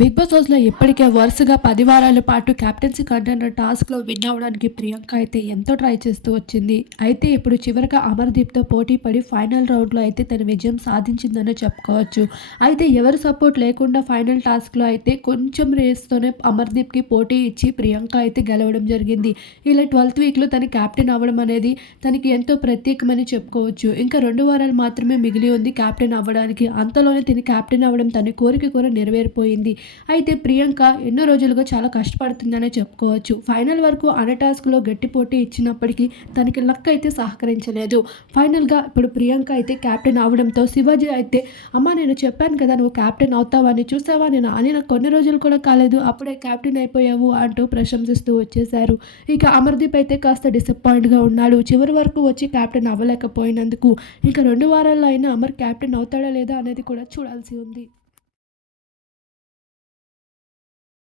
Big boss హౌస్లో ఇప్పటికే వరుసగా పది వారాల పాటు క్యాప్టెన్సీ కంటెండర్ టాస్క్లో విన్ అవ్వడానికి ప్రియాంక అయితే ఎంతో ట్రై చేస్తూ వచ్చింది. అయితే ఇప్పుడు చివరిగా అమర్దీప్తో పోటీ పడి ఫైనల్ రౌండ్లో అయితే తన విజయం సాధించిందని చెప్పుకోవచ్చు. అయితే ఎవరు సపోర్ట్ లేకుండా ఫైనల్ టాస్క్లో అయితే కొంచెం రేస్తోనే అమర్దీప్కి పోటీ ఇచ్చి ప్రియాంక అయితే గెలవడం జరిగింది. ఇలా ట్వెల్త్ వీక్లో తన క్యాప్టెన్ అవ్వడం అనేది తనకి ఎంతో ప్రత్యేకమని చెప్పుకోవచ్చు. ఇంకా రెండు వారాలు మాత్రమే మిగిలి ఉంది క్యాప్టెన్ అవ్వడానికి. అంతలోనే తిని క్యాప్టెన్ అవ్వడం తన కోరిక కూడా నెరవేరిపోయింది. అయితే ప్రియాంక ఎన్నో రోజులుగా చాలా కష్టపడుతుందనే చెప్పుకోవచ్చు. ఫైనల్ వరకు అనే టాస్క్లో గట్టి పోటీ ఇచ్చినప్పటికీ తనకి లక్ అయితే సహకరించలేదు. ఫైనల్గా ఇప్పుడు ప్రియాంక అయితే క్యాప్టెన్ అవడంతో శివాజీ అయితే అమ్మ నేను చెప్పాను కదా నువ్వు క్యాప్టెన్ అవుతావని చూసావా? నేను అని నాకు కొన్ని రోజులు కూడా కాలేదు. అప్పుడే క్యాప్టెన్ అయిపోయావు అంటూ ప్రశంసిస్తూ వచ్చేశారు. ఇక అమర్దీప్ అయితే కాస్త డిసప్పాయింట్గా ఉన్నాడు. చివరి వరకు వచ్చి క్యాప్టెన్ అవ్వలేకపోయినందుకు ఇక రెండు వారాల్లో అయినా అమర్ క్యాప్టెన్ అవుతాడా లేదా అనేది కూడా చూడాల్సి ఉంది.